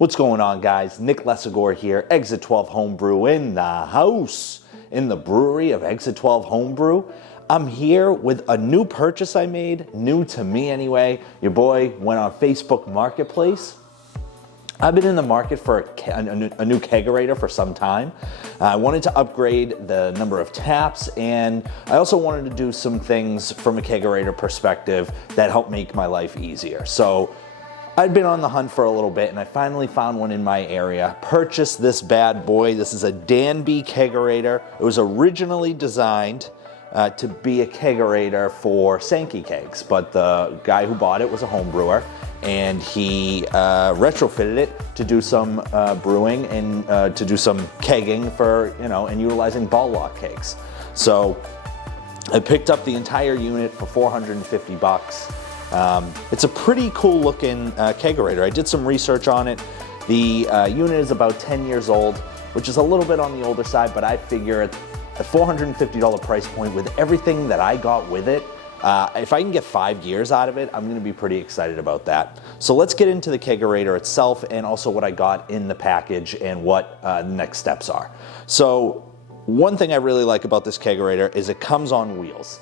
What's going on, guys? Nick Lesagore here, Exit 12 Homebrew in the house, in the brewery of Exit 12 Homebrew. I'm here with a new purchase I made, new to me anyway. Your boy went on Facebook Marketplace. I've been in the market for a new kegerator for some time. I wanted to upgrade the number of taps, and I also wanted to do some things from a kegerator perspective that help make my life easier. So I'd been on the hunt for a little bit, and I finally found one in my area. Purchased this bad boy. This is a Danby Kegerator. It was originally designed to be a kegerator for Sankey kegs, but the guy who bought it was a home brewer, and he retrofitted it to do some brewing and to do some kegging for, and utilizing ball lock kegs. So I picked up the entire unit for 450 bucks. It's a pretty cool looking kegerator. I did some research on it. The unit is about 10 years old, which is a little bit on the older side, but I figure at the $450 price point with everything that I got with it, if I can get 5 years out of it, I'm gonna be pretty excited about that. So let's get into the kegerator itself and also what I got in the package and what the next steps are. So one thing I really like about this kegerator is it comes on wheels.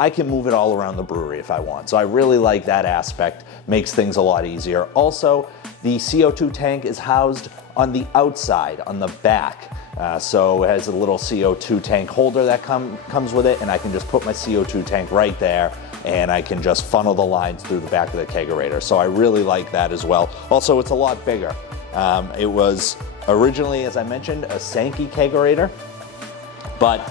I can move it all around the brewery if I want. So I really like that aspect, makes things a lot easier. Also, the CO2 tank is housed on the outside, on the back. So it has a little CO2 tank holder that comes with it, and I can just put my CO2 tank right there, and I can just funnel the lines through the back of the kegerator. So I really like that as well. Also, it's a lot bigger. It was originally, as I mentioned, a Sankey kegerator, but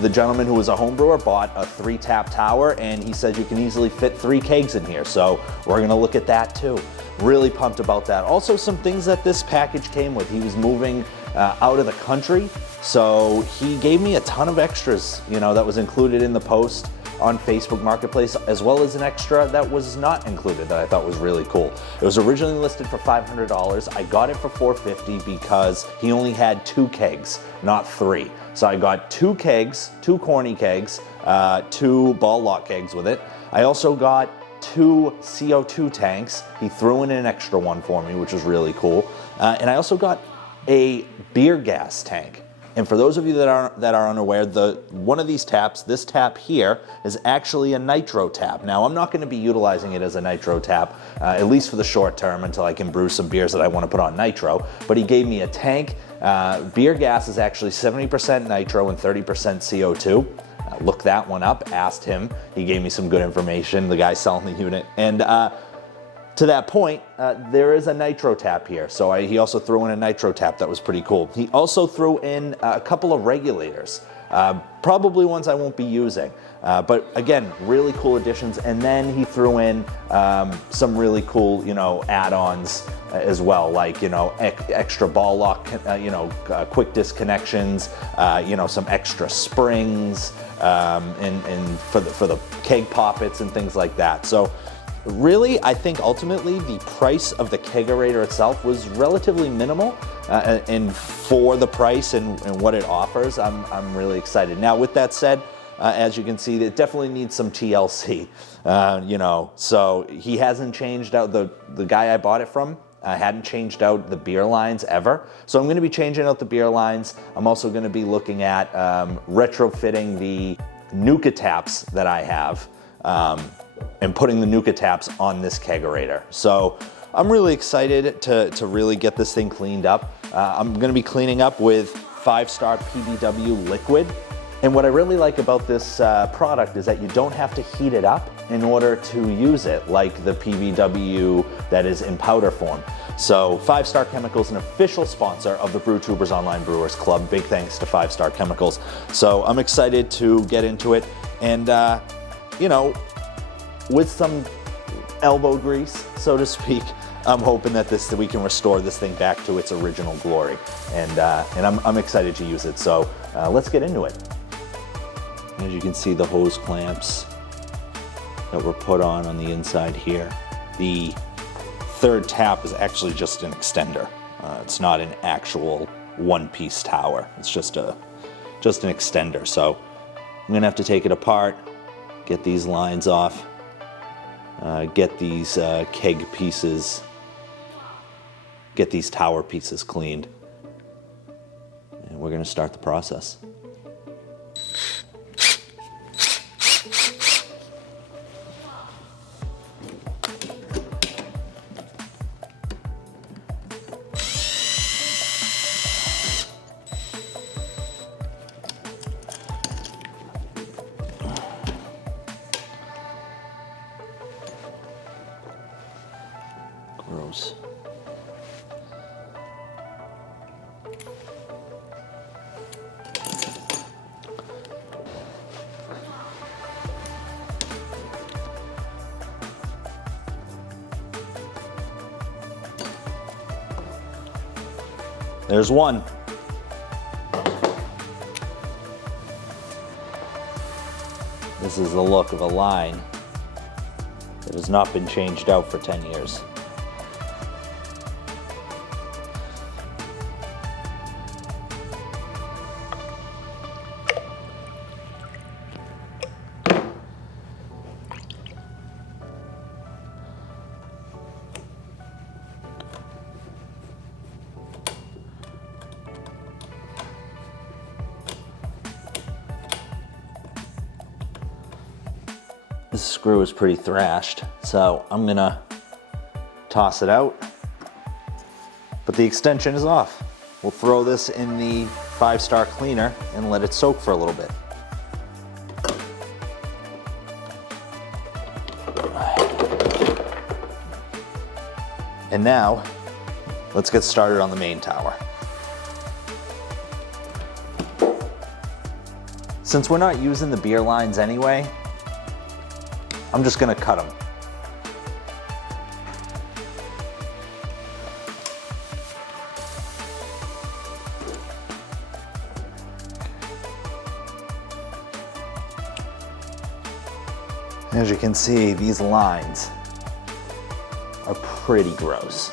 the gentleman who was a home brewer bought a 3-tap tower, and he said you can easily fit 3 kegs in here. So we're gonna look at that too. Really pumped about that. Also, some things that this package came with. He was moving out of the country, so he gave me a ton of extras, that was included in the post on Facebook Marketplace, as well as an extra that was not included that I thought was really cool. It was originally listed for $500. I got it for $450 because he only had 2 kegs, not 3. So I got 2 kegs, 2 corny kegs, 2 ball lock kegs with it. I also got 2 CO2 tanks. He threw in an extra one for me, which was really cool. And I also got a beer gas tank. And for those of you that are unaware, one of these taps, this tap here, is actually a nitro tap. Now, I'm not going to be utilizing it as a nitro tap, at least for the short term, until I can brew some beers that I want to put on nitro. But he gave me a tank. Beer gas is actually 70% nitro and 30% CO2. Looked that one up, asked him. He gave me some good information, the guy selling the unit. And to that point, there is a nitro tap here. So he also threw in a nitro tap that was pretty cool. He also threw in a couple of regulators, probably ones I won't be using. But again, really cool additions. And then he threw in some really cool, add-ons as well, like, extra ball lock, quick disconnections, some extra springs, and for the keg poppets and things like that. So really, I think ultimately the price of the kegerator itself was relatively minimal, and for the price and what it offers, I'm really excited. Now, with that said, as you can see, it definitely needs some TLC, so he hasn't changed out, the guy I bought it from hadn't changed out the beer lines ever. So I'm going to be changing out the beer lines. I'm also going to be looking at retrofitting the Nuka taps that I have, and putting the Nuka taps on this kegerator. So I'm really excited to really get this thing cleaned up. I'm gonna be cleaning up with 5-star PBW liquid. And what I really like about this product is that you don't have to heat it up in order to use it, like the PBW that is in powder form. So 5-Star Chemicals, an official sponsor of the BrewTubers Online Brewers Club. Big thanks to 5-Star Chemicals. So I'm excited to get into it, and with some elbow grease, so to speak, I'm hoping that we can restore this thing back to its original glory, and I'm excited to use it. So let's get into it. As you can see, the hose clamps that were put on the inside here. The 3rd tap is actually just an extender. It's not an actual one-piece tower. It's just an extender. So I'm gonna have to take it apart, get these lines off, get these keg pieces get these tower pieces cleaned. And we're gonna start the process. Gross. There's one. This is the look of a line that has not been changed out for 10 years. This screw is pretty thrashed, so I'm gonna toss it out, but the extension is off. We'll throw this in the 5-star cleaner and let it soak for a little bit. And now, let's get started on the main tower. Since we're not using the beer lines anyway, I'm just gonna cut them. As you can see, these lines are pretty gross.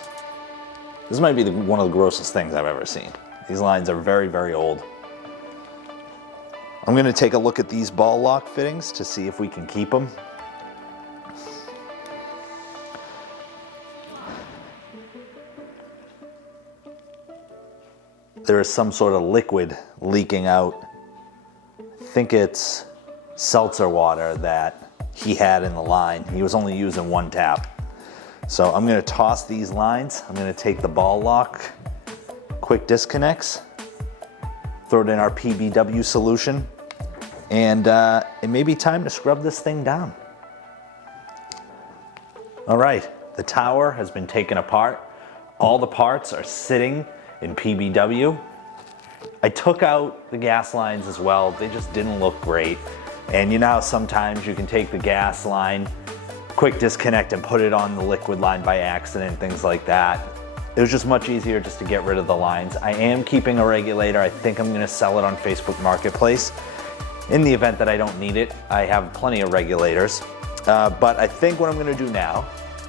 This might be one of the grossest things I've ever seen. These lines are very, very old. I'm gonna take a look at these ball lock fittings to see if we can keep them. There is some sort of liquid leaking out. I think it's seltzer water that he had in the line. He was only using one tap. So I'm gonna toss these lines. I'm gonna take the ball lock quick disconnects, throw it in our PBW solution, and it may be time to scrub this thing down. All right, the tower has been taken apart. All the parts are sitting in PBW. I took out the gas lines as well. They just didn't look great. And you know how sometimes you can take the gas line, quick disconnect and put it on the liquid line by accident, things like that. It was just much easier just to get rid of the lines. I am keeping a regulator. I think I'm gonna sell it on Facebook Marketplace. In the event that I don't need it, I have plenty of regulators. But I think what I'm gonna do now,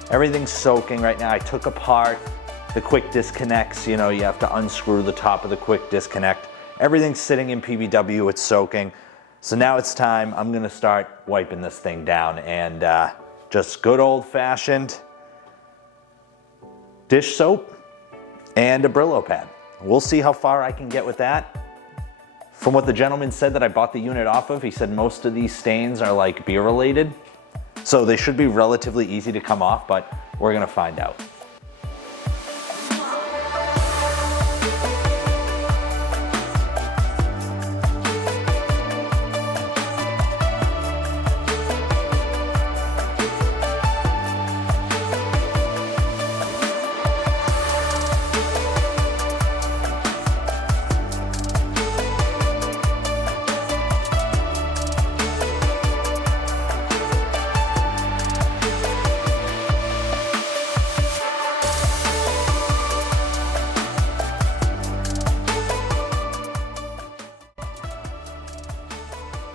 everything's soaking right now. I took apart the quick disconnects. You know, you have to unscrew the top of the quick disconnect. Everything's sitting in PBW, it's soaking. So now it's time, I'm gonna start wiping this thing down, and just good old fashioned dish soap and a Brillo pad. We'll see how far I can get with that. From what the gentleman said that I bought the unit off of, he said most of these stains are like beer related. So they should be relatively easy to come off, but we're gonna find out.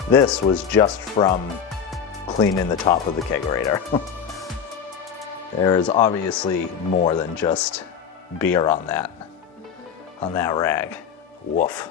This was just from cleaning the top of the kegerator. There is obviously more than just beer on that rag. Woof.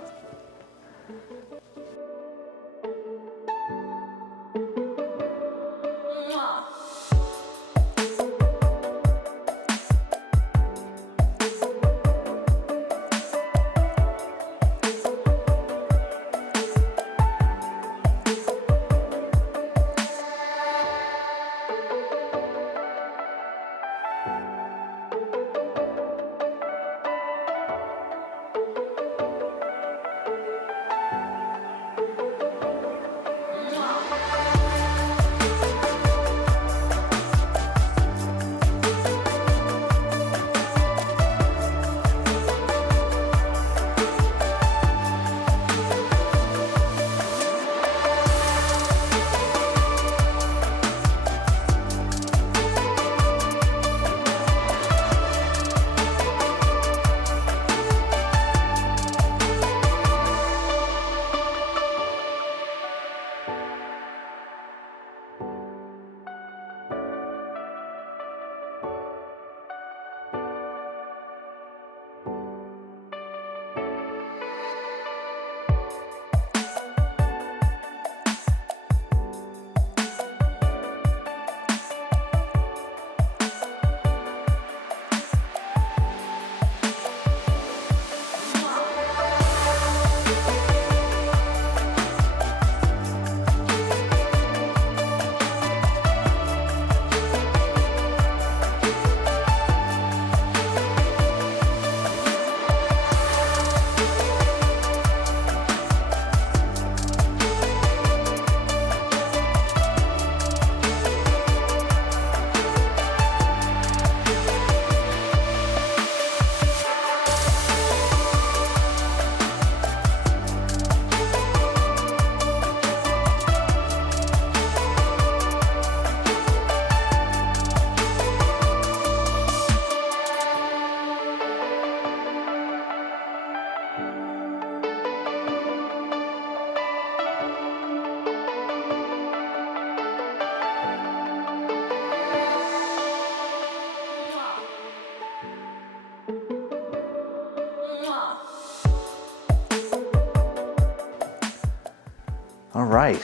All right,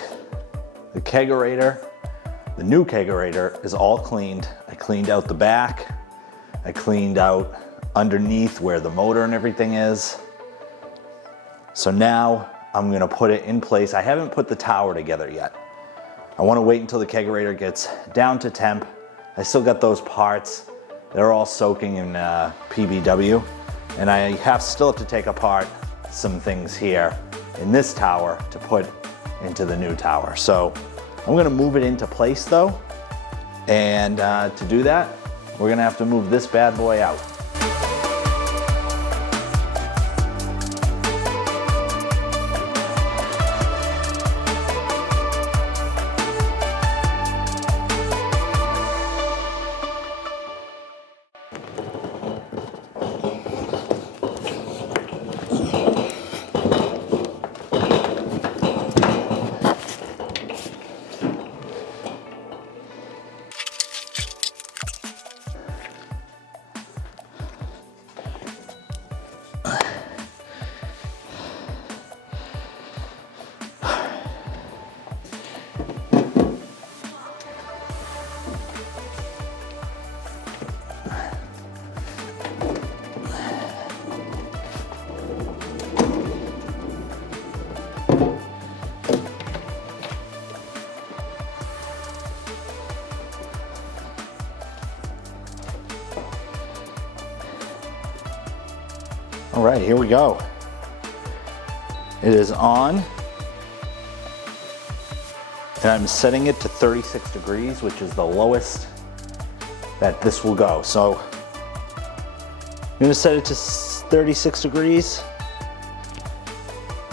the Kegerator, the new Kegerator is all cleaned. I cleaned out the back. I cleaned out underneath where the motor and everything is. So now I'm gonna put it in place. I haven't put the tower together yet. I wanna wait until the Kegerator gets down to temp. I still got those parts. They're all soaking in PBW. And I still have to take apart some things here in this tower to put into the new tower. So I'm gonna move it into place though. And to do that, we're gonna have to move this bad boy out. All right, here we go. It is on. And I'm setting it to 36 degrees, which is the lowest that this will go. So I'm gonna set it to 36 degrees.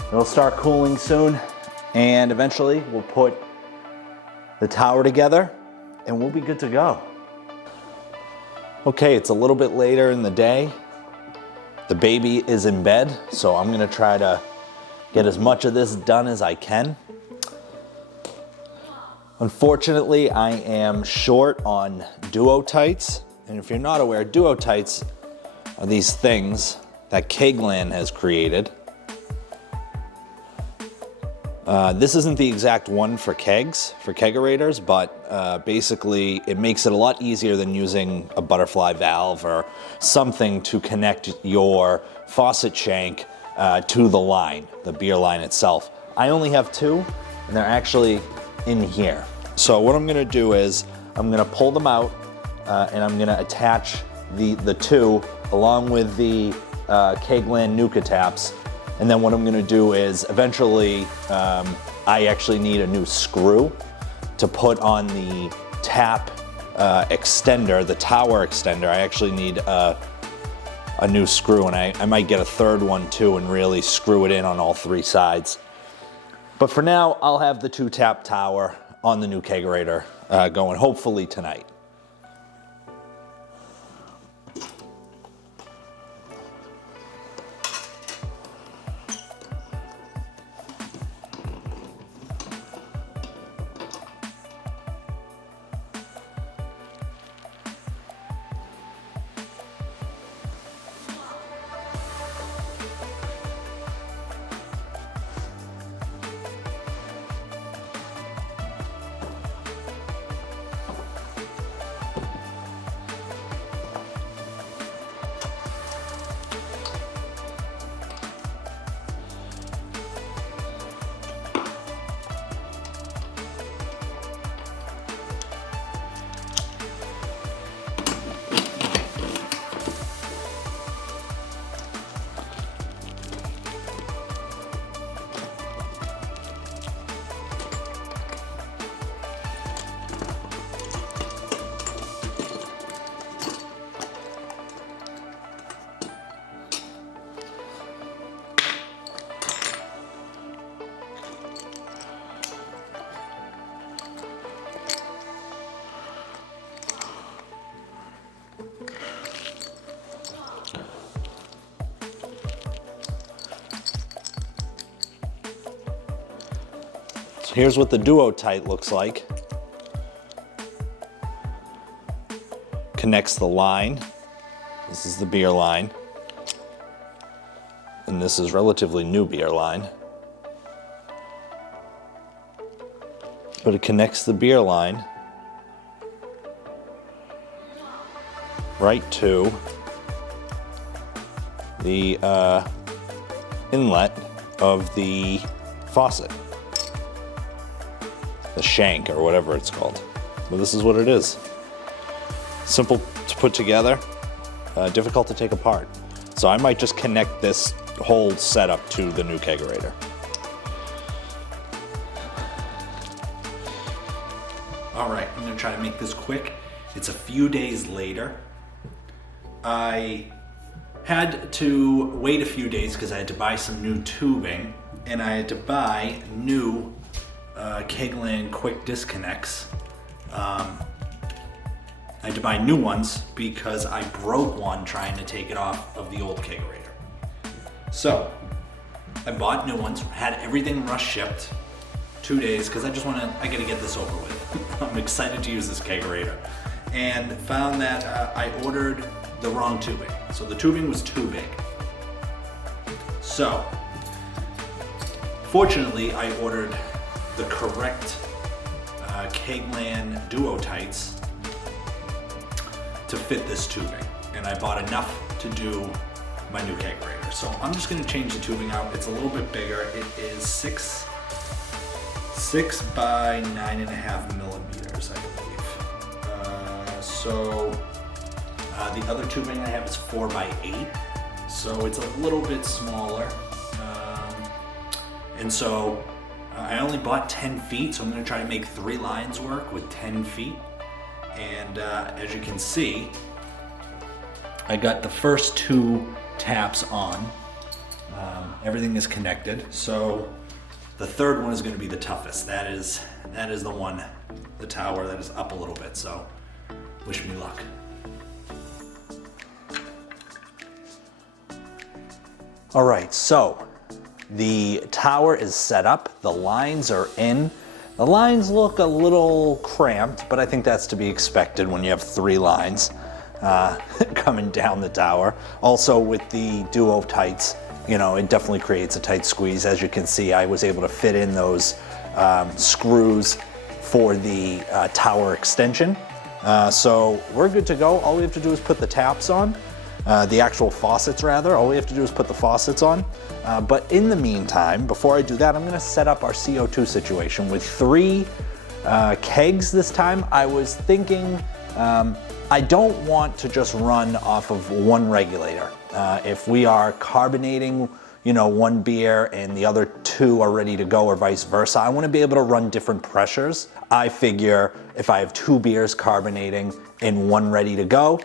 It'll start cooling soon. And eventually we'll put the tower together and we'll be good to go. Okay, it's a little bit later in the day. The baby is in bed, so I'm gonna try to get as much of this done as I can. Unfortunately, I am short on duotites. And if you're not aware, duotites are these things that Kegland has created. This isn't the exact one for kegs, for Kegerators, but basically it makes it a lot easier than using a butterfly valve or something to connect your faucet shank to the line, the beer line itself. I only have two, and they're actually in here. So what I'm gonna do is I'm gonna pull them out and I'm gonna attach the two along with the Kegland Nuka taps. And then what I'm gonna do is eventually, I actually need a new screw to put on the tap extender, the tower extender. I actually need a new screw, and I might get a third one too and really screw it in on all three sides. But for now, I'll have the two tap tower on the new Kegerator going hopefully tonight. Here's what the duotite looks like. Connects the line. This is the beer line. And this is relatively new beer line. but it connects the beer line right to the inlet of the faucet, the shank or whatever it's called. But this is what it is. Simple to put together, difficult to take apart. So I might just connect this whole setup to the new Kegerator. All right, I'm gonna try to make this quick. It's a few days later. I had to wait a few days because I had to buy some new tubing, and I had to buy new Kegland quick disconnects. I had to buy new ones because I broke one trying to take it off of the old Kegerator. So I bought new ones, had everything rush shipped, 2 days, because I gotta get this over with. I'm excited to use this Kegerator, and found that I ordered the wrong tubing. So the tubing was too big. So fortunately, I ordered the correct Kegland Duo Tights to fit this tubing, and I bought enough to do my new Kegerator. So I'm just going to change the tubing out. It's a little bit bigger. It is 6 by 9.5 millimeters, I believe. The other tubing I have is 4 by 8, so it's a little bit smaller. And so I only bought 10 feet, so I'm going to try to make 3 lines work with 10 feet. And as you can see, I got the first 2 taps on. Everything is connected, so the third one is going to be the toughest. That is the one, the tower that is up a little bit, so wish me luck. All right, so the tower is set up, the lines are in. The lines look a little cramped, but I think that's to be expected when you have 3 lines coming down the tower. Also with the Duo Tights, you know, it definitely creates a tight squeeze. As you can see, I was able to fit in those screws for the tower extension. So we're good to go. All we have to do is put the taps on. The actual faucets rather, all we have to do is put the faucets on. But in the meantime, before I do that, I'm gonna set up our CO2 situation with 3 kegs this time. I was thinking, I don't want to just run off of one regulator. If we are carbonating, you know, 1 beer and the other 2 are ready to go, or vice versa, I wanna be able to run different pressures. I figure if I have 2 beers carbonating and 1 ready to go,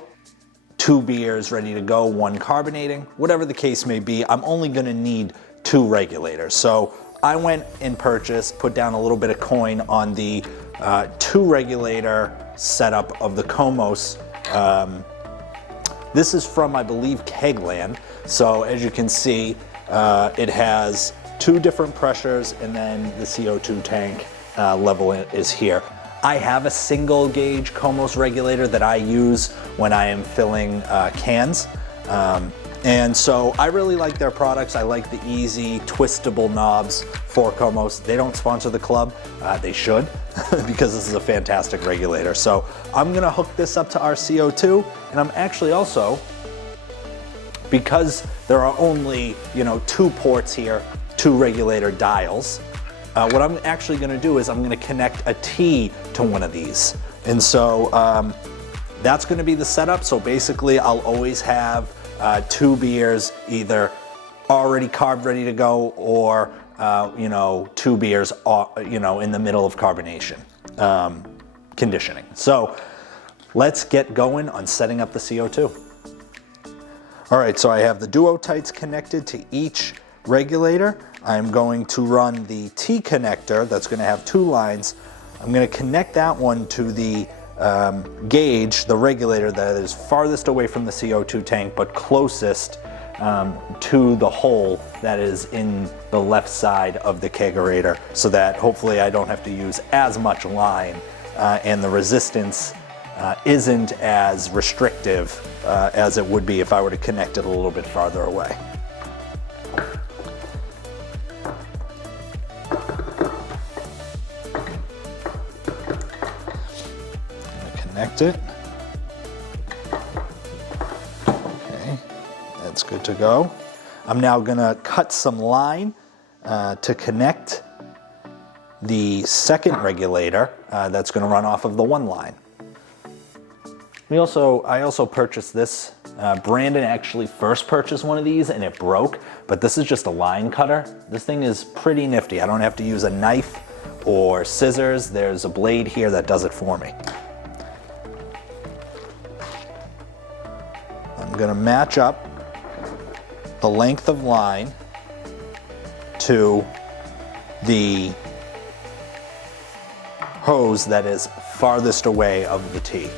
2 beers ready to go, 1 carbonating, whatever the case may be, I'm only gonna need 2 regulators. So I went and purchased, put down a little bit of coin on the 2 regulator setup of the Komos. This is from, I believe, Kegland. So as you can see, it has 2 different pressures, and then the CO2 tank level is here. I have a single gauge Komos regulator that I use when I am filling cans. And so I really like their products. I like the easy twistable knobs for Komos. They don't sponsor the club. They should, because this is a fantastic regulator. So I'm gonna hook this up to our CO2, and I'm actually also, because there are only, you know, 2 ports here, 2 regulator dials, what I'm actually gonna do is I'm gonna connect a T to one of these. And so that's gonna be the setup. So basically I'll always have 2 beers either already carb ready to go, or you know, 2 beers you know, in the middle of carbonation conditioning. So let's get going on setting up the CO2. All right, so I have the Duo Tights connected to each regulator. I'm going to run the T connector that's going to have 2 lines. I'm going to connect that one to the gauge, the regulator that is farthest away from the CO2 tank but closest to the hole that is in the left side of the Kegerator, so that hopefully I don't have to use as much line and the resistance isn't as restrictive as it would be if I were to connect it a little bit farther away. connect it. Okay, that's good to go. I'm now gonna cut some line to connect the second regulator that's gonna run off of the one line. I also purchased this. Brandon actually first purchased one of these and it broke, but this is just a line cutter. This thing is pretty nifty. I don't have to use a knife or scissors. There's a blade here that does it for me. I'm gonna match up the length of line to the hose that is farthest away of the tee.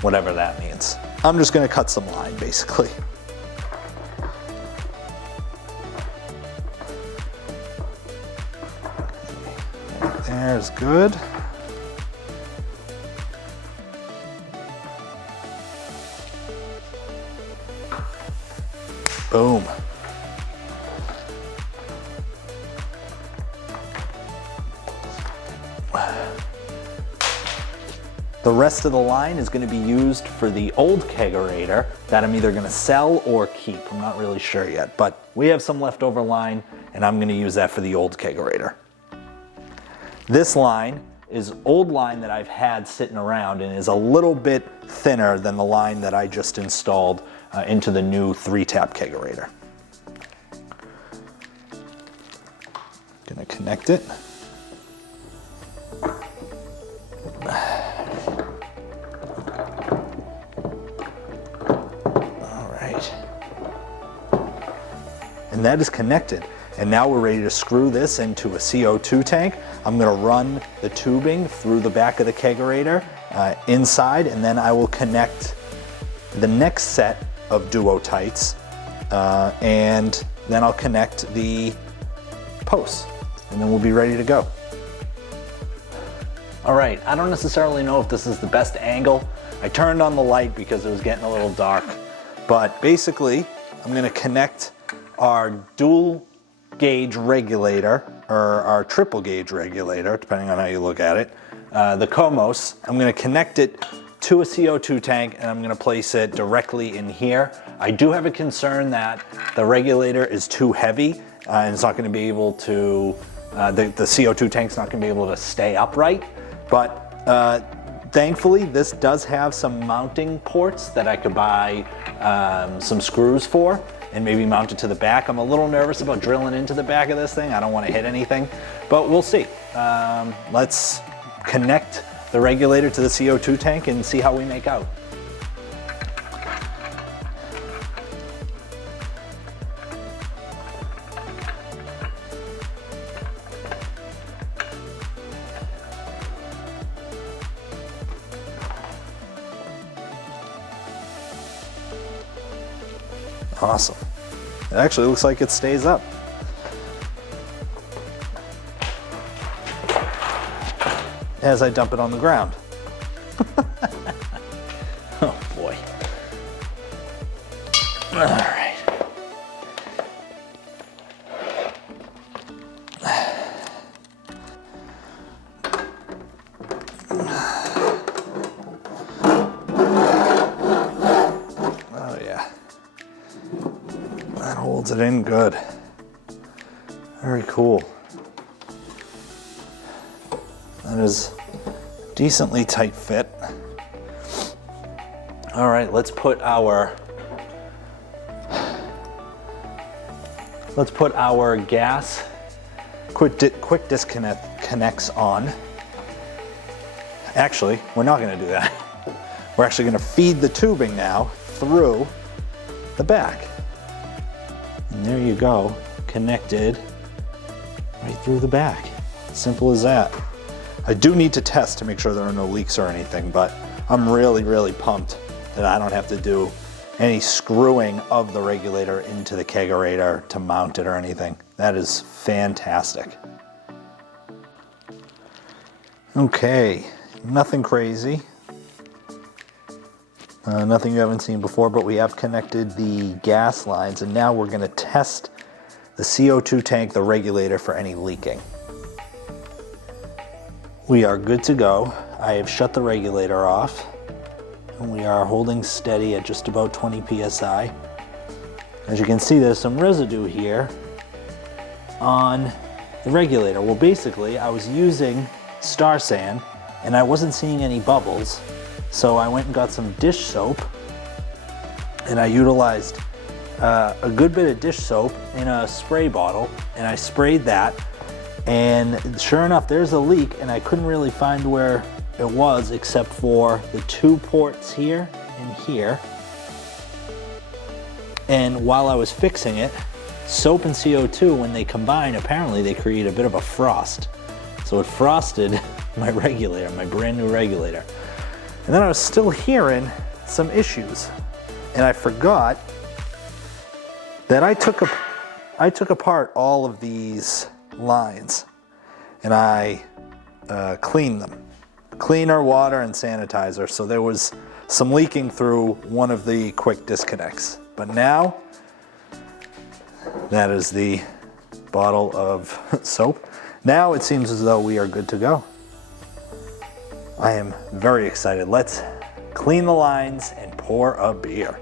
Whatever that means. I'm just gonna cut some line, basically. There's good. Boom. The rest of the line is going to be used for the old kegerator that I'm either going to sell or keep. I'm not really sure yet, but we have some leftover line and I'm going to use that for the old kegerator. This line is old line that I've had sitting around and is a little bit thinner than the line that I just installed into the new 3-tap kegerator. Going to connect it. And that is connected. And now we're ready to screw this into a CO2 tank. I'm gonna run the tubing through the back of the kegerator inside, and then I will connect the next set of duotites, and then I'll connect the posts, and then we'll be ready to go. All right, I don't necessarily know if this is the best angle. I turned on the light because it was getting a little dark, but basically I'm gonna connect our dual gauge regulator, or our triple gauge regulator, depending on how you look at it, the Comos. I'm gonna connect it to a CO2 tank and I'm gonna place it directly in here. I do have a concern that the regulator is too heavy and it's not gonna be able to, the CO2 tank's not gonna be able to stay upright, but thankfully this does have some mounting ports that I could buy some screws for and maybe mount it to the back. I'm a little nervous about drilling into the back of this thing. I don't want to hit anything, but we'll see. Let's connect the regulator to the CO2 tank and see how we make out. Awesome. It actually looks like it stays up. As I dump it on the ground. Oh boy. All right. Oh yeah. That holds it in good. Very cool. That is decently tight fit. All right, let's put our gas quick disconnects on. Actually, we're not going to do that. We're actually going to feed the tubing now through the back. And there you go, connected right through the back. Simple as that. I do need to test to make sure there are no leaks or anything, but I'm really, really pumped that I don't have to do any screwing of the regulator into the kegerator to mount it or anything. That is fantastic. Okay, nothing crazy. Nothing you haven't seen before, but we have connected the gas lines, and now we're gonna test the CO2 tank, the regulator, for any leaking. We are good to go. I have shut the regulator off, and we are holding steady at just about 20 psi. As you can see, there's some residue here on the regulator. Well, basically, I was using Star Sand, and I wasn't seeing any bubbles, so I went and got some dish soap, and I utilized a good bit of dish soap in a spray bottle, and I sprayed that, and sure enough, there's a leak, and I couldn't really find where it was except for the 2 ports here and here. And while I was fixing it, soap and CO2, when they combine, apparently they create a bit of a frost. So it frosted my regulator, my brand new regulator. And then I was still hearing some issues, and I forgot that I took apart all of these lines, and I cleaned them. Cleaner, water, and sanitizer. So there was some leaking through one of the quick disconnects. But now, that is the bottle of soap. Now it seems as though we are good to go. I am very excited. Let's clean the lines and pour a beer.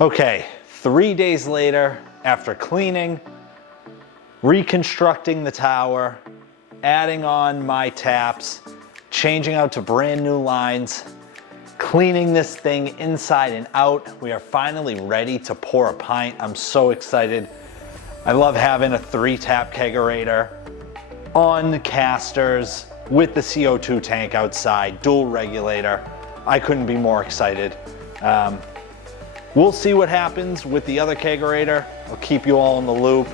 Okay, 3 days later, after cleaning, reconstructing the tower, adding on my taps, changing out to brand new lines, cleaning this thing inside and out, we are finally ready to pour a pint. I'm so excited. I love having a 3-tap kegerator on casters with the CO2 tank outside, dual regulator. I couldn't be more excited. We'll see what happens with the other kegerator. I'll keep you all in the loop.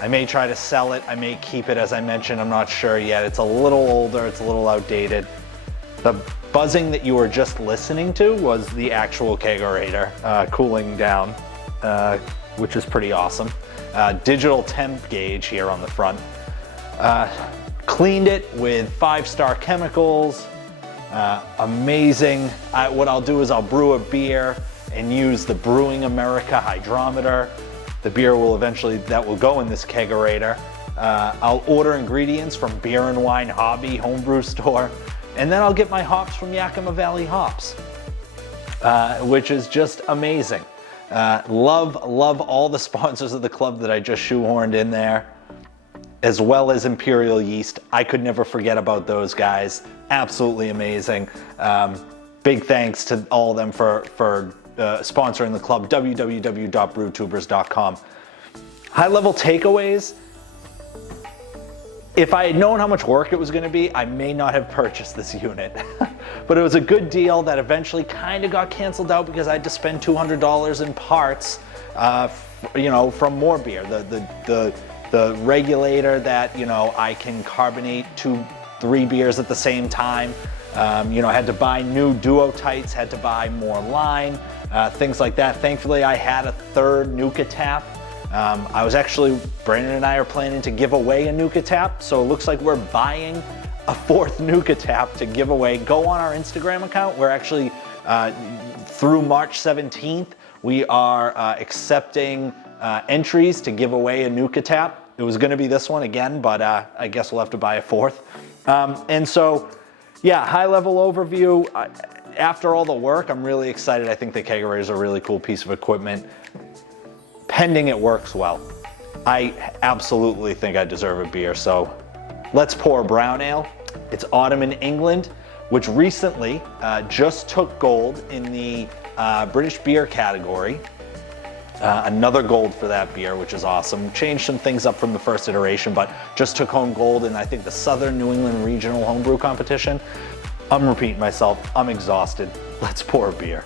I may try to sell it. I may keep it, as I mentioned. I'm not sure yet. It's a little older. It's a little outdated. The buzzing that you were just listening to was the actual kegerator cooling down, which is pretty awesome. Digital temp gauge here on the front. Cleaned it with 5-star chemicals. Amazing. What I'll do is I'll brew a beer and use the Brewing America hydrometer. The beer will eventually, that will go in this kegerator. I'll order ingredients from Beer and Wine Hobby Homebrew store, and then I'll get my hops from Yakima Valley Hops, which is just amazing. Love all the sponsors of the club that I just shoehorned in there, as well as Imperial Yeast. I could never forget about those guys. Absolutely amazing. Big thanks to all of them for sponsoring the club, www.brewtubers.com. High-level takeaways. If I had known how much work it was going to be, I may not have purchased this unit. But it was a good deal that eventually kind of got canceled out because I had to spend $200 in parts, from more beer. The regulator that, I can carbonate 2-3 beers at the same time. I had to buy new duotites, had to buy more line, things like that. Thankfully, I had a 3rd Nuka tap. Brandon and I are planning to give away a Nuka tap, so it looks like we're buying a 4th Nuka tap to give away. Go on our Instagram account. We're actually, through March 17th, we are accepting entries to give away a Nuka tap. It was gonna be this one again, but I guess we'll have to buy a 4th. Yeah, high-level overview. After all the work, I'm really excited. I think the kegerator is a really cool piece of equipment, pending it works well. I absolutely think I deserve a beer, so let's pour a brown ale. It's autumn in England, which recently just took gold in the British beer category. Another gold for that beer, which is awesome. Changed some things up from the first iteration, but just took home gold in, I think, the Southern New England Regional Homebrew Competition. I'm repeating myself. I'm exhausted. Let's pour a beer.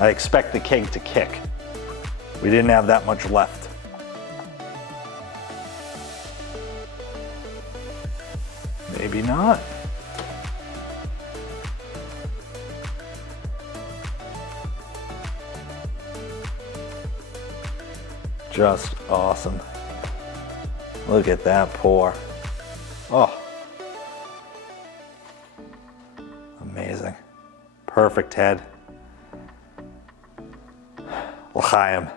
I expect the keg to kick. We didn't have that much left. Maybe not. Just awesome. Look at that pour. Oh. Amazing. Perfect head. L'chaim.